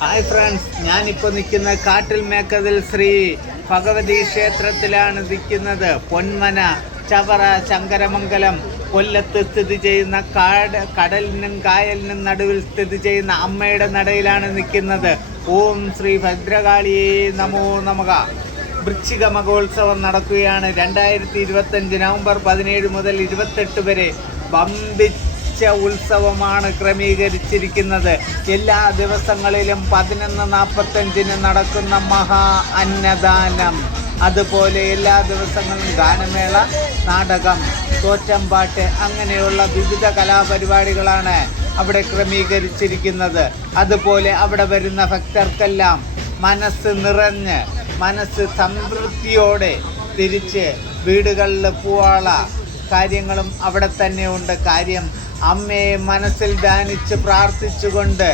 Hi friends ഞാനിപ്പോൾ നിൽക്കുന്ന കാട്ടിൽ മേക്കതിൽ ശ്രീ ഭഗവതി ക്ഷേത്രത്തിലാണ് നിൽക്കുന്നത്. പൊന്മന ചവറ ശങ്കരമംഗലം കൊല്ലത്ത് സ്ഥിതി ചെയ്യുന്ന കാട് കടലിനും കായലിനും നടുവിൽ സ്ഥിതി ചെയ്യുന്ന അമ്മയുടെ നടയിലാണ് നിൽക്കുന്നത്. ഓം ശ്രീ ഭദ്രകാളിയേ നമോ നമക. വൃശ്ചിക മഹോത്സവം നടക്കുകയാണ്. രണ്ടായിരത്തി ഇരുപത്തഞ്ച് നവംബർ പതിനേഴ് മുതൽ ഇരുപത്തെട്ട് വരെ. വമ്പിച്ച ഉത്സവമാണ് ക്രമീകരിച്ചിരിക്കുന്നത്. എല്ലാ ദിവസങ്ങളിലും പതിനൊന്ന് നാൽപ്പത്തഞ്ചിന് നടക്കുന്ന മഹാ അന്നദാനം. അതുപോലെ എല്ലാ ദിവസങ്ങളും ഗാനമേള നാടകം തോറ്റമ്പാട്ട് അങ്ങനെയുള്ള വിവിധ കലാപരിപാടികളാണ് അവിടെ ക്രമീകരിച്ചിരിക്കുന്നത്. അതുപോലെ അവിടെ വരുന്ന ഭക്തർക്കെല്ലാം മനസ്സ് നിറഞ്ഞ് മനസ്സ് സംതൃപ്തിയോടെ തിരിച്ച് വീടുകളിൽ പോവാനുള്ള കാര്യങ്ങളും അവിടെ തന്നെ ഉണ്ട്. കാര്യം അമ്മയെ മനസ്സിൽ ധ്യാനിച്ച് പ്രാർത്ഥിച്ചുകൊണ്ട്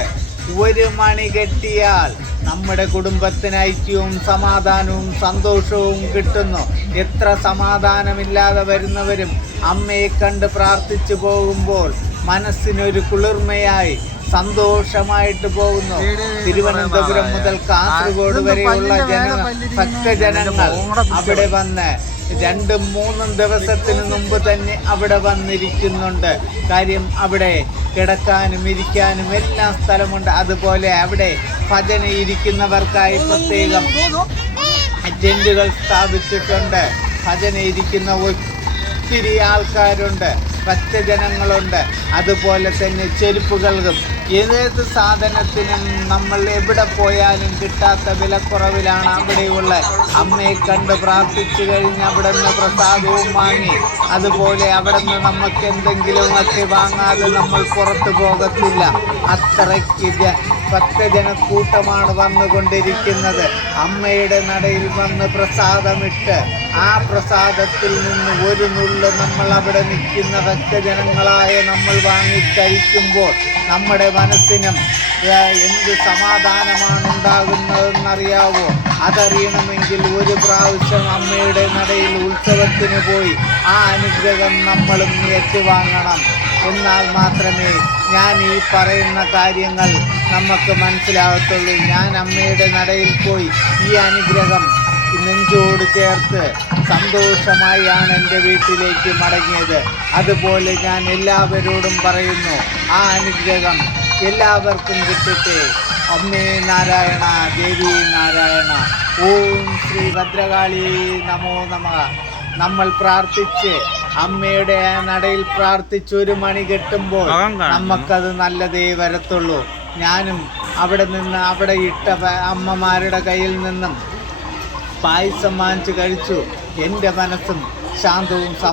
ഒരു മണി കെട്ടിയാൽ നമ്മുടെ കുടുംബത്തിന് ഐക്യവും സമാധാനവും സന്തോഷവും കിട്ടുന്നു. എത്ര സമാധാനമില്ലാതെ വരുന്നവരും അമ്മയെ കണ്ട് പ്രാർത്ഥിച്ചു പോകുമ്പോൾ മനസ്സിനൊരു കുളിർമയായി സന്തോഷമായിട്ട് പോകുന്നു. തിരുവനന്തപുരം മുതൽ കാസർഗോഡ് വരെയുള്ള ജന ഭക്തജനങ്ങൾ അവിടെ വന്ന് രണ്ടും മൂന്നും ദിവസത്തിന് മുമ്പ് തന്നെ അവിടെ വന്നിരിക്കുന്നുണ്ട്. കാര്യം അവിടെ കിടക്കാനും ഇരിക്കാനും എല്ലാ സ്ഥലമുണ്ട്. അതുപോലെ അവിടെ ഭജന ഇരിക്കുന്നവർക്കായി പ്രത്യേകം ടെന്റുകൾ സ്ഥാപിച്ചിട്ടുണ്ട്. ഭജന ഇരിക്കുന്ന ഒത്തിരി ആൾക്കാരുണ്ട്. ഭക്തജനങ്ങളുണ്ട് അതുപോലെ തന്നെ ചെരുപ്പുകൾക്കും. ഏത് സാധനത്തിനും നമ്മൾ എവിടെ പോയാലും കിട്ടാത്ത വിലക്കുറവിലാണ് അവിടെയുള്ള അമ്മയെ കണ്ട് പ്രാർത്ഥിച്ചു കഴിഞ്ഞ് അവിടെ നിന്ന് പ്രസാദവും വാങ്ങി. അതുപോലെ അവിടെ നിന്ന് നമുക്ക് എന്തെങ്കിലും ഒക്കെ വാങ്ങാതെ നമ്മൾ പുറത്തു പോകത്തില്ല. അത്രയ്ക്ക് ഭക്തജനക്കൂട്ടമാണ് വന്നുകൊണ്ടിരിക്കുന്നത്. അമ്മയുടെ നടയിൽ വന്ന് പ്രസാദമിട്ട് ആ പ്രസാദത്തിൽ നിന്ന് ഒരു നുള്ള് നമ്മൾ അവിടെ നിൽക്കുന്ന ഭക്തജനങ്ങളായ നമ്മൾ വാങ്ങി കഴിക്കുമ്പോൾ നമ്മുടെ മനസ്സിനും എന്ത് സമാധാനമാണ് ഉണ്ടാകുന്നതെന്നറിയാവോ അതറിയണമെങ്കിൽ ഒരു പ്രാവശ്യം അമ്മയുടെ നടയിൽ ഉത്സവത്തിന് പോയി ആ അനുഗ്രഹം നമ്മളും ഏറ്റുവാങ്ങണം. എന്നാൽ മാത്രമേ ഞാൻ ഈ പറയുന്ന കാര്യങ്ങൾ നമുക്ക് മനസ്സിലാകത്തുള്ളൂ. ഞാൻ അമ്മയുടെ നടയിൽ പോയി ഈ അനുഗ്രഹം നെഞ്ചോട് ചേർത്ത് സന്തോഷമായാണ് എന്റെ വീട്ടിലേക്ക് മടങ്ങിയത്. അതുപോലെ ഞാൻ എല്ലാവരോടും പറയുന്നു ആ അനുഗ്രഹം എല്ലാവർക്കും കിട്ടട്ടെ. അമ്മേ നാരായണ ദേവി നാരായണ ഓം ശ്രീ ഭദ്രകാളി നമോ നമ. നമ്മൾ പ്രാർത്ഥിച്ച് അമ്മയുടെ നടയിൽ പ്രാർത്ഥിച്ച് ഒരു മണി കെട്ടുമ്പോൾ നമുക്കത് നല്ലതേ വരത്തുള്ളൂ. ഞാനും അവിടെ നിന്ന് അവിടെ ഇട്ട അമ്മമാരുടെ കയ്യിൽ നിന്നും പായസം വാങ്ങിച്ചു കഴിച്ചു. എന്റെ മനസ്സും ശാന്തവും